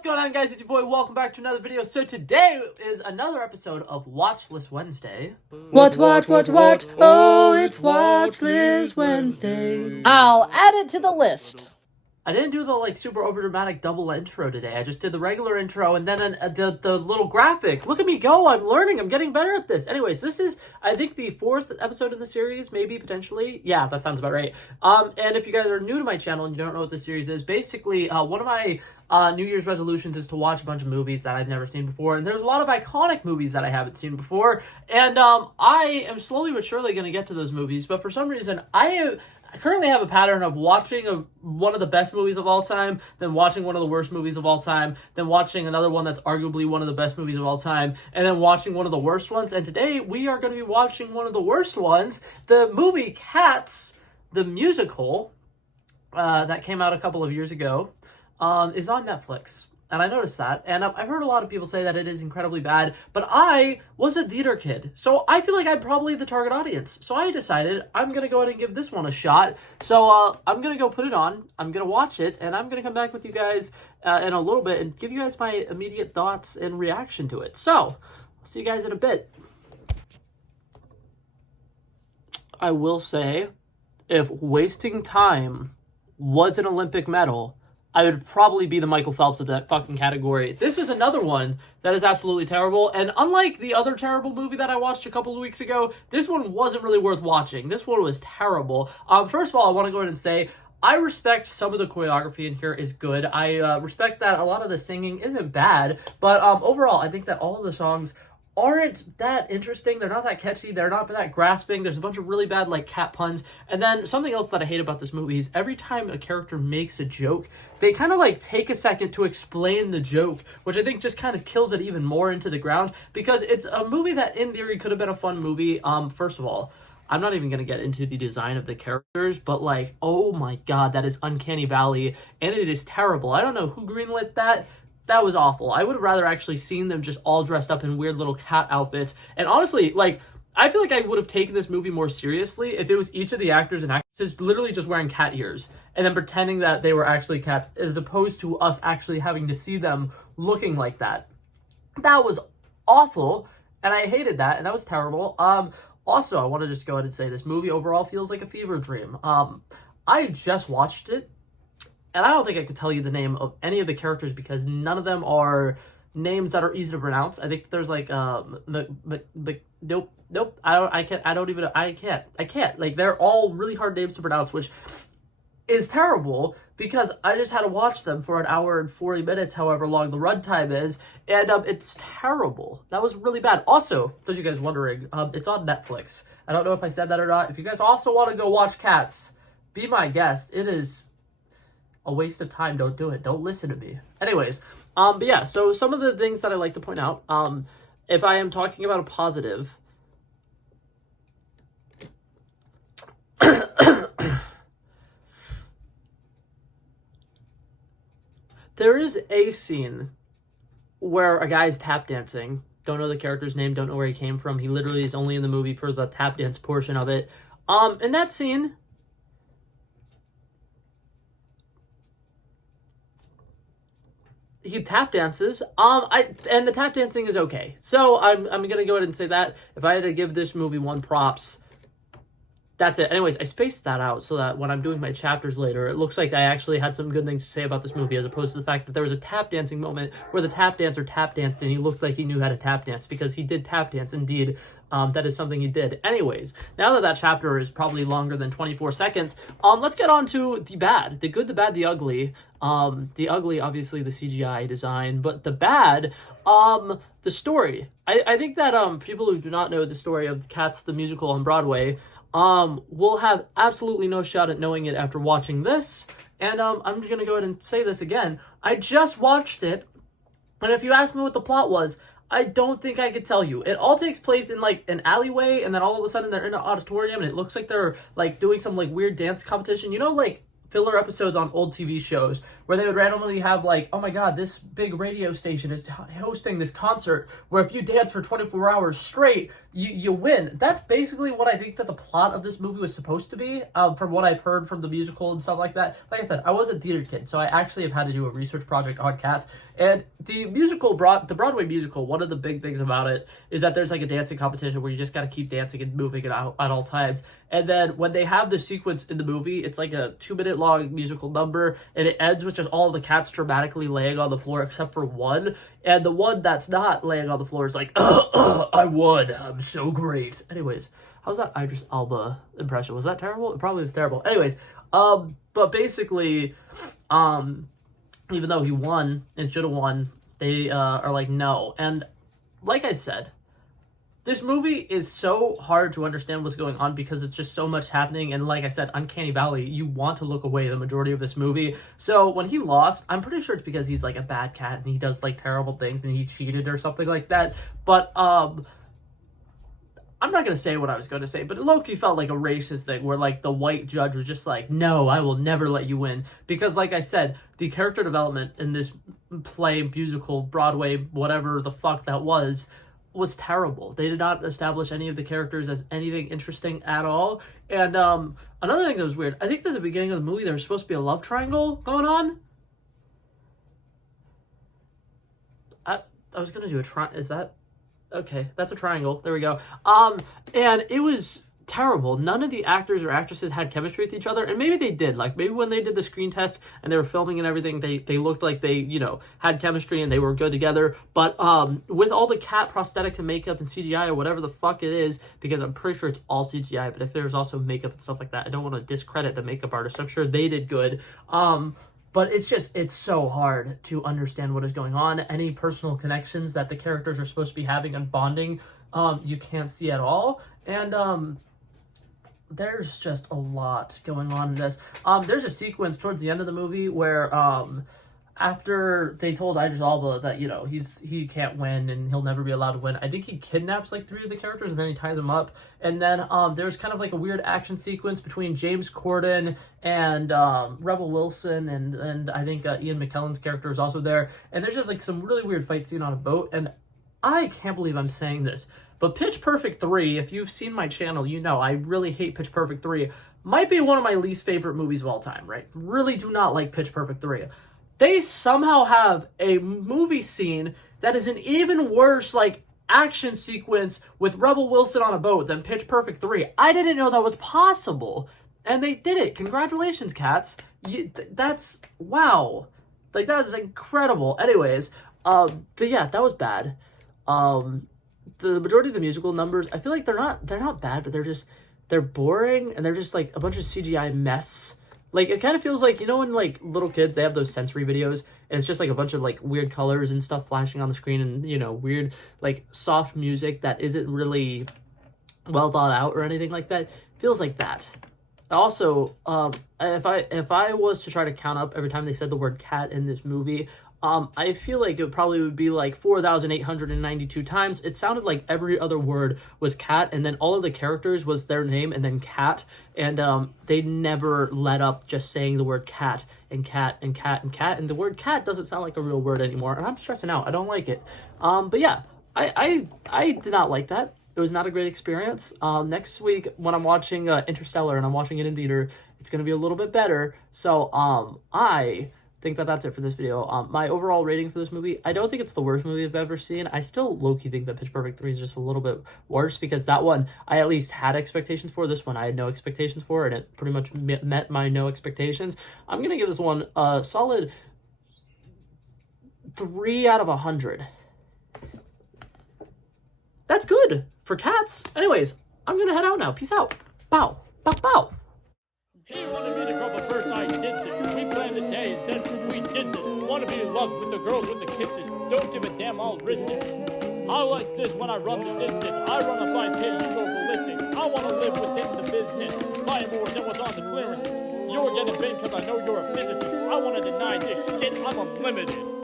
What's going on, guys? It's your boy. Welcome back to another video. So today is another episode of Watchlist Wednesday. Watch. Oh, it's Watchlist Wednesday. I'll add it to the list. I didn't do the super overdramatic double intro today. I just did the regular intro and then the little graphic. Look at me go. I'm learning. I'm getting better at this. Anyways, this is, I think, the 4th episode in the series, maybe, potentially. Yeah, that sounds about right. And if you guys are new to my channel and you don't know what this series is, basically, one of my New Year's resolutions is to watch a bunch of movies that I've never seen before. And there's a lot of iconic movies that I haven't seen before. And I am slowly but surely going to get to those movies. But for some reason, I currently have a pattern of watching one of the best movies of all time, then watching one of the worst movies of all time, then watching another one that's arguably one of the best movies of all time, and then watching one of the worst ones. And today we are going to be watching one of the worst ones, the movie Cats, the musical, that came out a couple of years ago, is on Netflix. And I noticed that, and I've heard a lot of people say that it is incredibly bad, but I was a theater kid, so I feel like I'm probably the target audience. So I decided I'm going to go ahead and give this one a shot. So I'm going to go put it on, I'm going to watch it, and I'm going to come back with you guys in a little bit and give you guys my immediate thoughts and reaction to it. So, I'll see you guys in a bit. I will say, if wasting time was an Olympic medal, I would probably be the Michael Phelps of that fucking category. This is another one that is absolutely terrible, and unlike the other terrible movie that I watched a couple of weeks ago, this one wasn't really worth watching. This one was terrible. First of all, I want to go ahead and say, I respect some of the choreography in here is good. I respect that a lot of the singing isn't bad, but overall, I think that all of the songs aren't that interesting. They're not that catchy. They're not that grasping. There's a bunch of really bad cat puns. And then something else that I hate about this movie is every time a character makes a joke, they kind of take a second to explain the joke, which I think just kind of kills it even more into the ground, because it's a movie that in theory could have been a fun movie. First of all, I'm not even going to get into the design of the characters, but oh my god, that is Uncanny Valley, and it is terrible. I don't know who greenlit that. That was awful. I would have rather actually seen them just all dressed up in weird little cat outfits. And honestly, I feel like I would have taken this movie more seriously if it was each of the actors and actresses literally just wearing cat ears and then pretending that they were actually cats, as opposed to us actually having to see them looking like that. That was awful, and I hated that, and that was terrible. Also, I want to just go ahead and say this movie overall feels like a fever dream. I just watched it, and I don't think I could tell you the name of any of the characters because none of them are names that are easy to pronounce. I think there's nope. I can't. They're all really hard names to pronounce, which is terrible because I just had to watch them for an hour and 40 minutes, however long the runtime is, and it's terrible. That was really bad. Also, for you guys wondering, it's on Netflix. I don't know if I said that or not. If you guys also want to go watch Cats, be my guest. It is a waste of time. Don't do it. Don't listen to me. Anyways, but yeah, so some of the things that I like to point out, if I am talking about a positive, there is a scene where a guy's tap dancing. Don't know the character's name, don't know where he came from. He literally is only in the movie for the tap dance portion of it. In that scene, he tap dances, and the tap dancing is okay. So I'm gonna go ahead and say that if I had to give this movie one props, that's it. Anyways, I spaced that out so that when I'm doing my chapters later, it looks like I actually had some good things to say about this movie, as opposed to the fact that there was a tap dancing moment where the tap dancer tap danced and he looked like he knew how to tap dance, because he did tap dance indeed. That is something he did. Anyways, now that chapter is probably longer than 24 seconds, let's get on to the bad. The good, the bad, the ugly. The ugly, obviously, the CGI design, but the bad, the story. I think that people who do not know the story of Cats, the musical on Broadway, will have absolutely no shot at knowing it after watching this. And I'm just going to go ahead and say this again. I just watched it, and if you ask me what the plot was, I don't think I could tell you. It all takes place in an alleyway, and then all of a sudden they're in an auditorium, and it looks like they're doing some weird dance competition. You know, filler episodes on old TV shows where they would randomly have like, oh my god, this big radio station is hosting this concert where if you dance for 24 hours straight, you win. That's basically what I think that the plot of this movie was supposed to be, from what I've heard from the musical and stuff like that. Like I said, I was a theater kid, so I actually have had to do a research project on Cats. And the Broadway musical, one of the big things about it is that there's like a dancing competition where you just got to keep dancing and moving it out at all times. And then when they have the sequence in the movie, it's like a 2-minute long musical number, and it ends with just all the cats dramatically laying on the floor except for one. And the one that's not laying on the floor is like, I won. I'm so great. Anyways, how's that Idris Elba impression? Was that terrible? It probably was terrible. Anyways, but basically, even though he won and should have won, they are like, no. And like I said, this movie is so hard to understand what's going on because it's just so much happening. And like I said, Uncanny Valley, you want to look away the majority of this movie. So when he lost, I'm pretty sure it's because he's like a bad cat and he does like terrible things and he cheated or something like that. But I'm not going to say what I was going to say, but low-key felt like a racist thing where like the white judge was just like, no, I will never let you win. Because like I said, the character development in this play, musical, Broadway, whatever the fuck that was terrible. They did not establish any of the characters as anything interesting at all. And another thing that was weird, I think that at the beginning of the movie there was supposed to be a love triangle going on. I was gonna do a is that okay? That's a triangle. There we go. And it was terrible. None of the actors or actresses had chemistry with each other, and maybe they did. Like maybe when they did the screen test and they were filming and everything, they looked like they, you know, had chemistry and they were good together. But with all the cat prosthetics and makeup and CGI or whatever the fuck it is, because I'm pretty sure it's all CGI, but if there's also makeup and stuff like that, I don't want to discredit the makeup artists. I'm sure they did good. But it's so hard to understand what is going on. Any personal connections that the characters are supposed to be having and bonding, you can't see at all. And there's just a lot going on in this. There's a sequence towards the end of the movie where after they told Idris Elba that, you know, he can't win and he'll never be allowed to win, I think he kidnaps like 3 of the characters and then he ties them up. And then there's kind of like a weird action sequence between James Corden and Rebel Wilson and I think Ian McKellen's character is also there. And there's just like some really weird fight scene on a boat. And I can't believe I'm saying this, but Pitch Perfect 3, if you've seen my channel, you know I really hate Pitch Perfect 3. Might be one of my least favorite movies of all time, right? Really do not like Pitch Perfect 3. They somehow have a movie scene that is an even worse, like, action sequence with Rebel Wilson on a boat than Pitch Perfect 3. I didn't know that was possible. And they did it. Congratulations, cats. That's, wow. Like, that is incredible. Anyways, but yeah, that was bad. The majority of the musical numbers, I feel like they're not bad, but they're boring, and they're just like a bunch of CGI mess. Like, it kind of feels like, you know, when like little kids, they have those sensory videos and it's just like a bunch of like weird colors and stuff flashing on the screen and, you know, weird like soft music that isn't really well thought out or anything like that. Feels like that. Also, if I was to try to count up every time they said the word cat in this movie, I feel like it probably would be like 4,892 times. It sounded like every other word was cat, and then all of the characters was their name and then cat, and they never let up just saying the word cat and cat and cat and cat, and the word cat doesn't sound like a real word anymore, and I'm stressing out. I don't like it. But yeah, I did not like that. It was not a great experience. Next week, when I'm watching Interstellar and I'm watching it in theater, it's going to be a little bit better. So I think that's it for this video. My overall rating for this movie, I don't think it's the worst movie I've ever seen. I still low-key think that Pitch Perfect 3 is just a little bit worse because that one I at least had expectations for. This one I had no expectations for, and it pretty much met my no expectations. I'm going to give this one a solid 3 out of 100. That's good for cats. Anyways, I'm going to head out now. Peace out. Bow. Bow, bow. He wanted me to drop a verse, I did this. He planned a day, and then we did this. Wanna be in love with the girls with the kisses. Don't give a damn, I'll rid this. I like this when I run the distance. I run a 5K, you go ballistics. I wanna live within the business. Buy more than what's on the clearances. You're getting bent cause I know you're a physicist. I wanna deny this shit, I'm unlimited.